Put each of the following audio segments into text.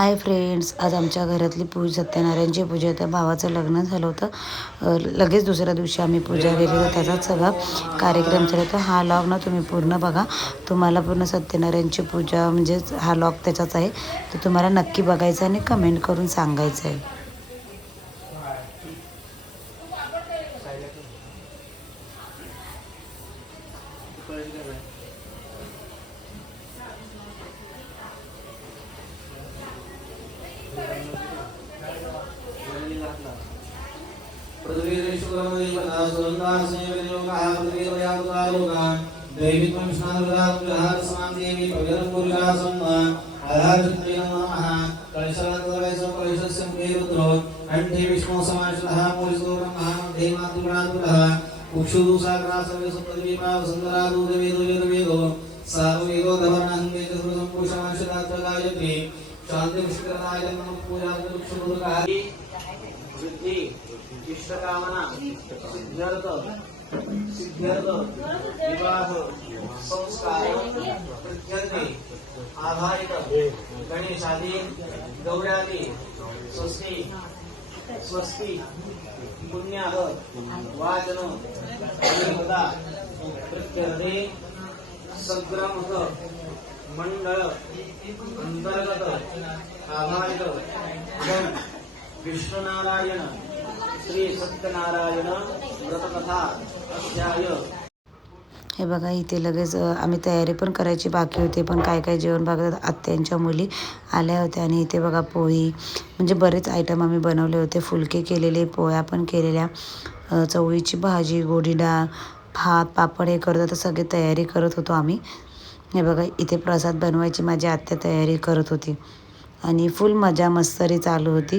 Hi friends आज आमच्या घरातली पूजा सत्यनारायणची पूजा त्या भावाचं लग्न झालं होतं. लगेच दुसऱ्या दिवशी आम्ही पूजा केली. तर त्याचाच सगळा कार्यक्रम झाला. होता हा लॉग ना तुम्ही पूर्ण बघा. तुम्हाला पूर्ण सत्यनारायणची पूजा म्हणजेच हा लॉग त्याचाच आहे. तर तुम्हाला नक्की बघायचं आणि कमेंट करून सांगायचं आहे. दैवित्वं स्नानवृदात्मजहारसमां देवी पवित्रं गुरुरासं वा आधारचित्रे नमः कलशरात्रवैसं कलशस्य मुखे रुद्रो कण्ठे विष्णो समाश्रः मूलसूरं महामन्धे मातृगुणात्मकः कुक्षुदुसाग्रासमेसुपद्वीपावसुन्दरादूरवेदोयर्वेदो सार्ववेदोधवर्णहन्मे चतुर्सम्पुषमाश्रदात्मगायते शान्तिविष्करणाय नमः पूजान्तरिक्षमुदुकः वृद्धि इष्टकामना सिद्ध्यर्थ सिद्ध्यर्थ विवाह संस्कार प्रत्यर्थे आधारित गणेशादी गौऱ्यादी स्वस्ती स्वस्ती पुण्याह वाचन देवता प्रत्यर्थे संग्रामक मंडळ अंतर्गत आधारित गण विष्णुनारायण श्री सत्यनारायण व्रतकथा अध्याय हे बघा इथे लगेच आम्ही तयारी पण करायची बाकी होती पण काय काय जेवण बघा आत्यांच्या मुली आल्या होत्या. आणि इथे बघा पोळी. म्हणजे बरेच आयटम आम्ही बनवले होते. फुलके केलेले पोळ्या पण केलेल्या. चवळीची भाजी गोडी डाळ भात पापड हे करत होतं सगळी तयारी करत होतो आम्ही. हे बघा इथे प्रसाद बनवायची माझी आत्या तयारी करत होती. आणि फुल मजा मस्तरी चालू होती.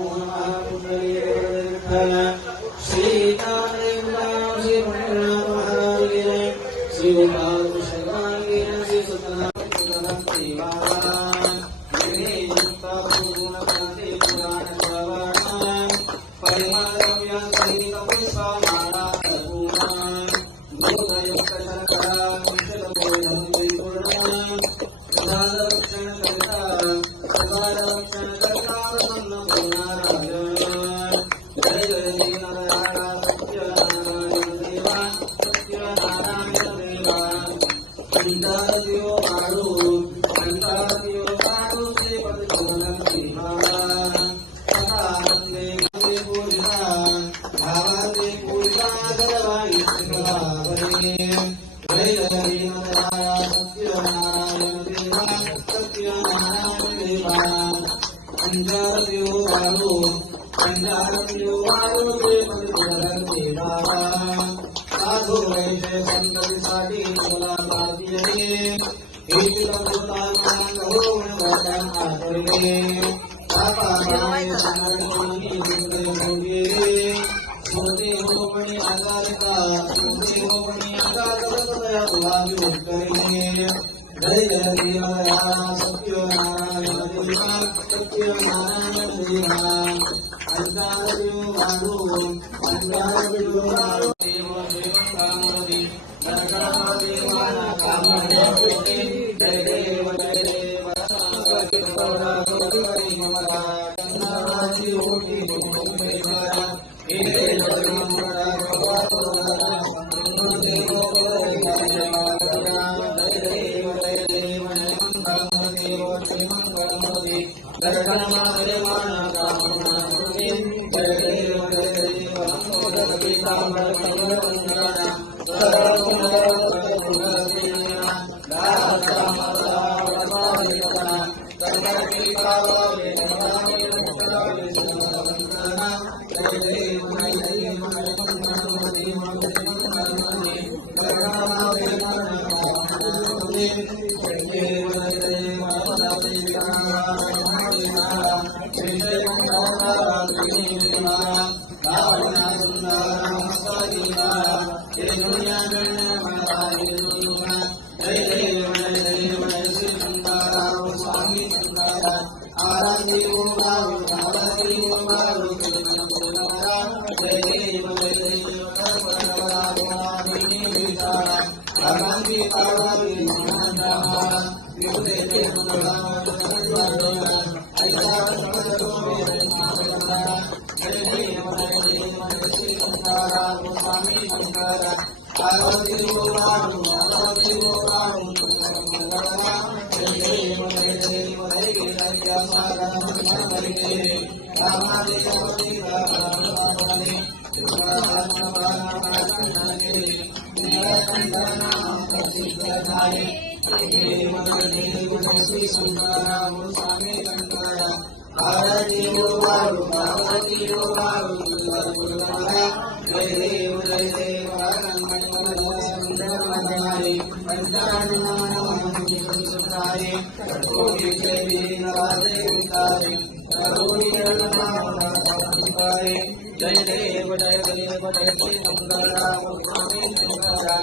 जय देव जय देव जय श्री मंगलाम स्वामी शंकरा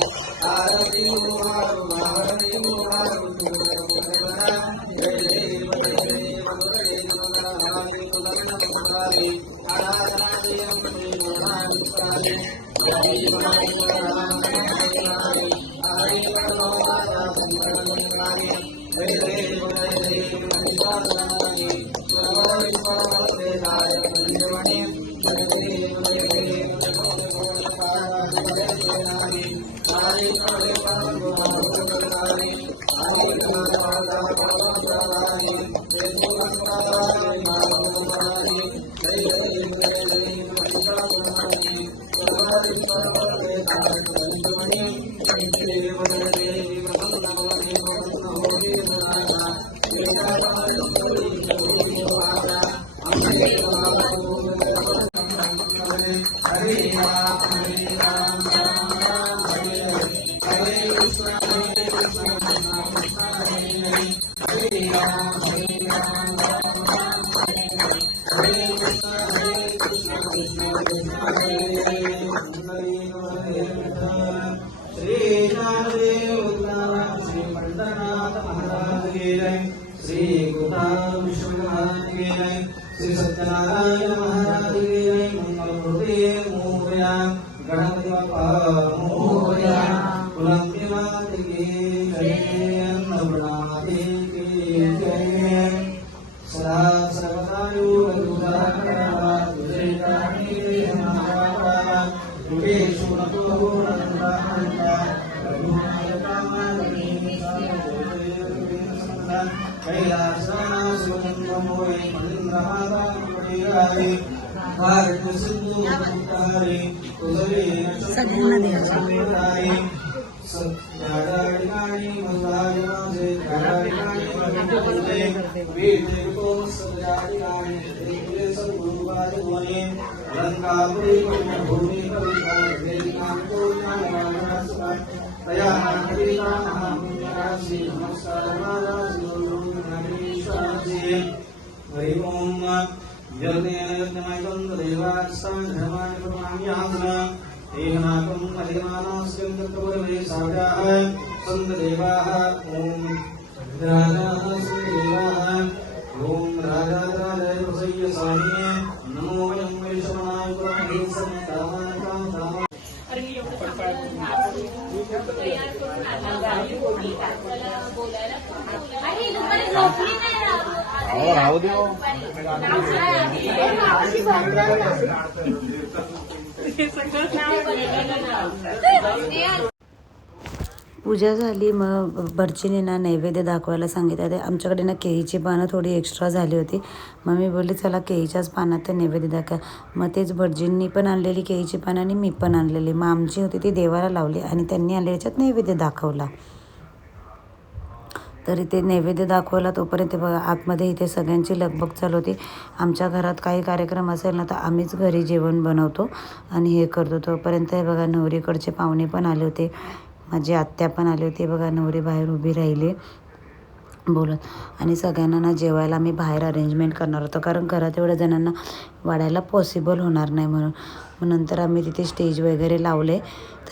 आरती मुहारू आरती मुहारू श्री కైలాసనాశనం నమో మహేంద్రమాదారి భారత సింధు ముక్తారి కులవే నక్షత్రాయి సత్యాదారిణాని మందారిణాజే కారిణాని మహిళలే వీర్తికో సత్యాదినాని త్రికులే సర్వభూవాది వనే లంకాపురి భూమి పరిపాలి వేదికాంతో జ్ఞానవాదాసు తయా నాగరికాహం నమస్కారం हरि ओम जगदेन यज्ञमयं देवास्तं धर्माणि प्रमाण्यासनं एकनाकम् तत्त्वपरमे सागाः सन्तदेवाः ॐ राजाः सन्तदेवाः ॐ राजाय प्रसय्य स्वामिने राहू दे हो. पूजा झाली मग भटजीने नैवेद्य दाखवायला सांगितलं. ते आमच्याकडे ना केळीची पानं थोडी एक्स्ट्रा झाली होती. मग मी बोलली चला केळीच्याच पानात ते नैवेद्य दाखवा. मग तेच भटजींनी पण आणलेली केळीची पानं आणि मी पण आणलेली. मग आमची होती ती देवाला लावली आणि त्यांनी आणलेल्याच्यात नैवेद्य दाखवला. तरी ते नैवेद्य दाखवला तोपर्यंत बघा आतमध्ये इथे सगळ्यांची लगबग चालू होती. आमच्या घरात काही कार्यक्रम असेल ना तर आम्हीच घरी जेवण बनवतो आणि हे करतो. तोपर्यंत हे बघा नवरीकडचे पाहुणे पण आले होते. माझी आत्या पण आली होती. बघा नवरी बाहेर उभी राहिली. बोलत. आणि सगळ्यांना ना जेवायला आम्ही बाहेर अरेंजमेंट करणार होतो. कारण घरात एवढ्या जणांना वाढायला पॉसिबल होणार नाही म्हणून. मग नंतर आम्ही तिथे स्टेज वगैरे लावले.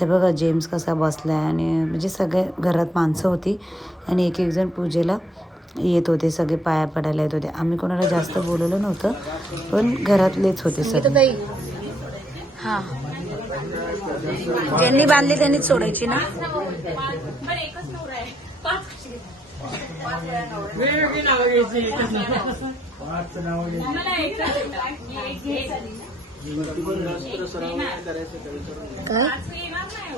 तर बघा जेम्स कसा बसला आहे आणि म्हणजे सगळे घरात माणसं होती. आणि एक एक जण पूजेला येत होते. सगळे पाया पडायला येत होते. आम्ही कोणाला जास्त बोलवलं नव्हतं. पण घरातलेच होते सगळे. हा. ज्यांनी बांधली त्यांनीच सोडायची ना बरं एकच नवरा आहे पाच वेगवेगळी नावं घ्यायची पाच नावं घ्यायची सराव करायचं पाच येणार नाही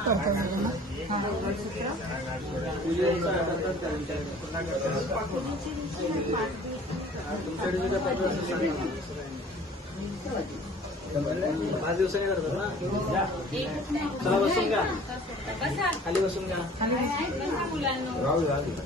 करतात का विचारायचं? पाच दिवसांनी करतात ना? चला बसून घ्या. खाली बसून घ्या. राहू राहू दुसरा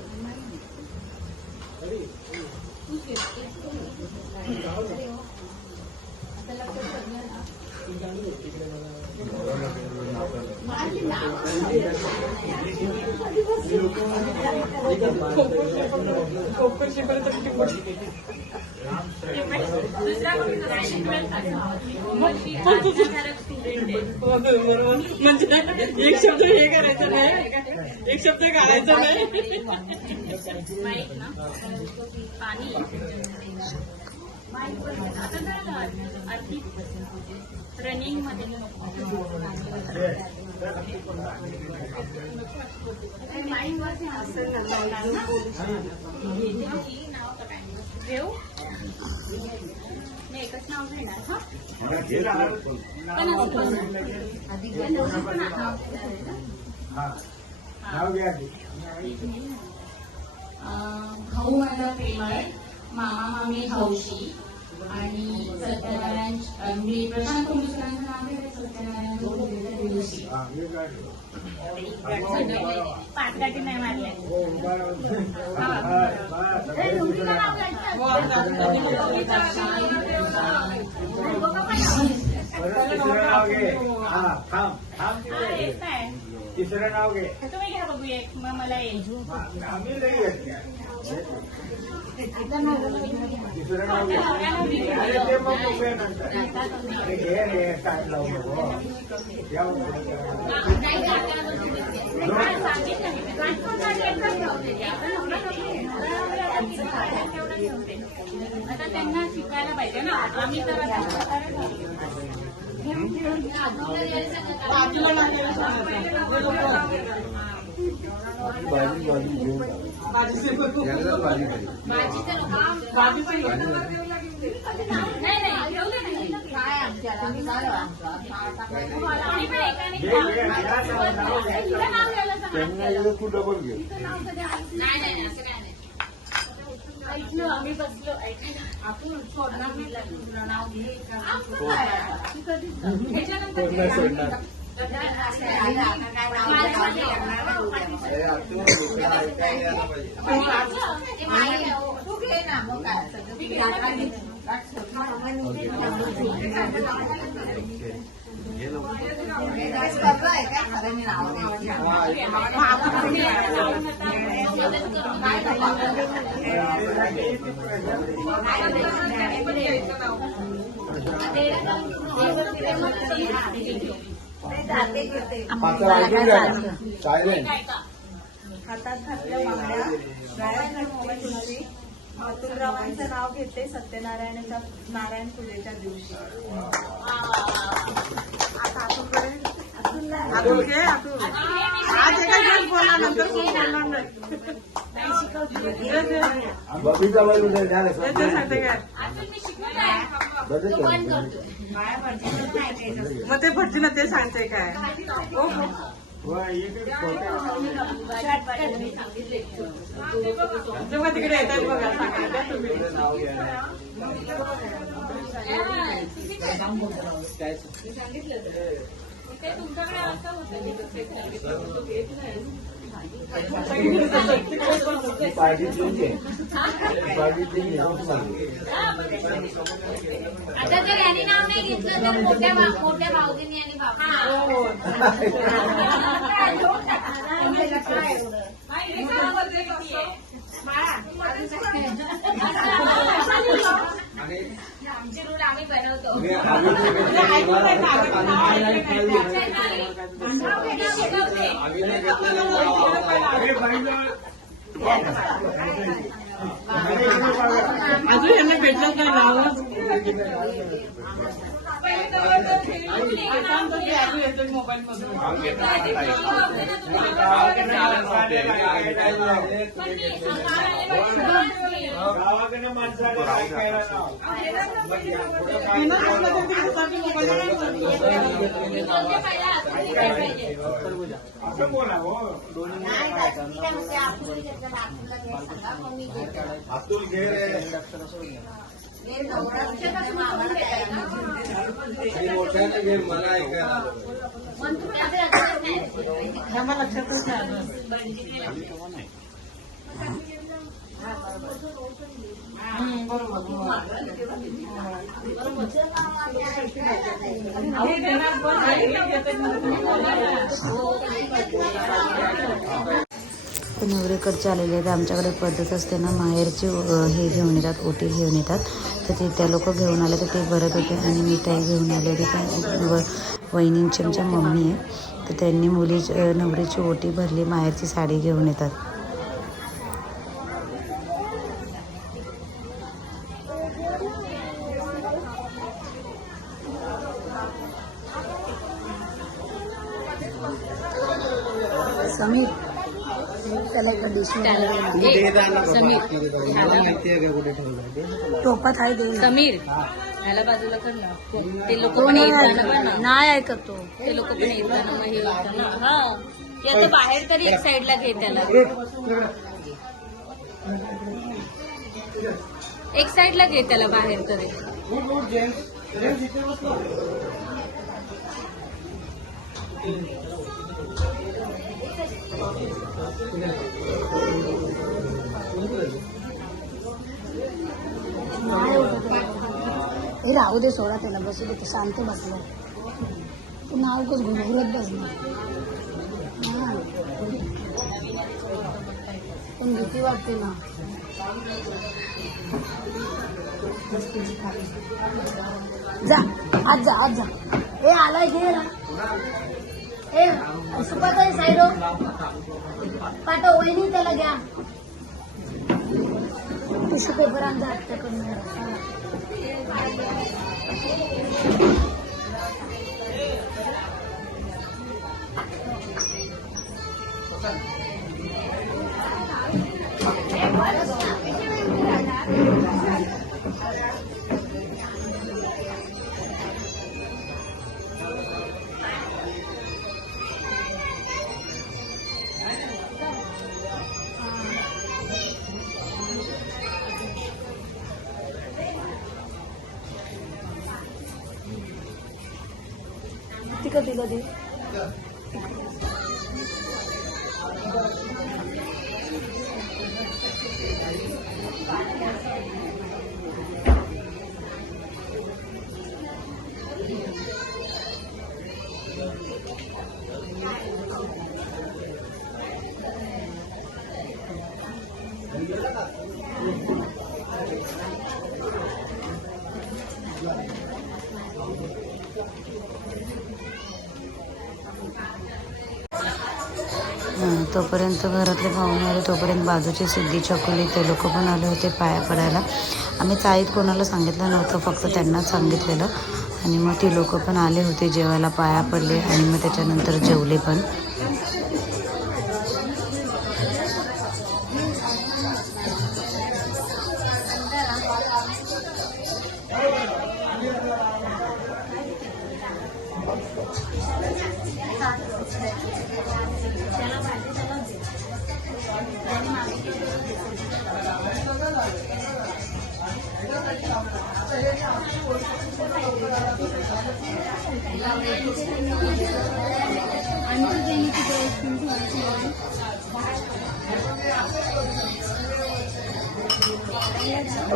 कोणी नसतो. म्हणजे एक शब्द हे करायचं नाही एक शब्द काढायचा नाही पाणी आता जरा रनिंगमध्ये वरती असं नाव काय नाही. घेऊ मी एकच नाव घेणार हा. भाऊ माझा प्रेमळ मामा मामी हौशी आणि सत्यनारायण मी प्रशांत कुंभकरांचं नाव घेते सत्यनारायण हा, हे नाही मारल्या हो, तिसरं नाव घे. तुम्ही घ्या बघू एक मग मला येईल आम्ही नाही. आता त्यांना शिकायला पाहिजे ना आम्ही तर प्रकारे ठेवतो. नाही नाही ठेवलं नाही आणि पण एकाने घे, घे, घ्या, नाव- नाव घ्या. हिचं नाव घ्यायला सांगा. तू डबल घे नाही नाही असं काय नाही ऐकलं आम्ही बसलो ऐकलं आपण सोडणार नाही तुझं नाव घे आमचं काय? सायलेंट हातात घातल्या बांगड्या. तुलसी अतुलरावांचं नाव घेते सत्यनारायणाच्या नारायण पूजेच्या दिवशी. आता अतुलकडे आतून घे आतून आज एका दिवस बोला नंतर कोण बोलणार नाही. सांगते काय मग ते भटजीला ते सांगते काय. हो हो तिकडे येतात बघा सांगायला तुम्ही. ते पार्टी आहे पार्टी आता जर यांनी नाव नाही घेतलं तर मोठ्या भा- मोठ्या भाऊजींनी आणि बाबा आमचे रूल आम्ही बनवतो अजून यांना भेटलं काय नाव मोबाईल मधून मोठ्याने घे मला ऐकायला ह्या लक्षातच नाही आलं. हम्म, बरोबर आहे, नवरीकडचे आलेले आहेत आमच्याकडे पद्धत असते ना माहेरची हे घेऊन येतात ओटी घेऊन येतात. तर ते त्या लोक घेऊन आले तर ते भरत होते आणि मिठाई घेऊन आले होते. त्या व वहिनींची आमच्या मम्मी आहे. तर त्यांनी मुली नवरीची ओटी भरली माहेरची साडी घेऊन येतात. समीर त्याला एका डिश टोपात आहे दे समीर. ह्याला बाजूला कर ना. ते लोक पण येतात ना. नाही ऐकत तो. ते लोक पण येतात ना. मग हे होतं ना. हा. ते आता बाहेर तरी एक साईडला घे त्याला. एक साईडला घे त्याला बाहेर तरी. हे राहू दे सोडा त्याला बसू दे शांत बसला. तू नाव कस घुरघुरत बसणार पण भीती वाटते ना. जा आज जा आज जा. ए आलाय घे ना ए सुपाचा आहे पाठव वहिनी त्याला घ्या. टिश्यू पेपर आमचा आण जा आत्याकडून जरा. ती का तिला दे हं, तोपर्यंत घरातले पाहुणे आले तोपर्यंत बाजूचे सिद्धी चकुली ते लोक पण आले होते पाया पडायला. आम्ही चाळीत कोणाला सांगितलं नव्हतं फक्त त्यांनाच सांगितलेलं. आणि मग ती लोक पण आले होते जेवायला पाया पडले आणि मग त्याच्यानंतर जेवले पण. हे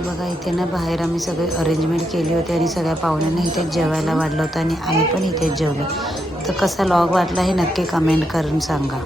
बघा इथे ना बाहेर आम्ही सगळे अरेंजमेंट केली होती आणि सगळ्या पाहुण्यांना इथेच जेवायला वाढलं होतं आणि आम्ही पण इथेच जेवलो. तर कसा लॉग वाटला हे नक्की कमेंट करून सांगा.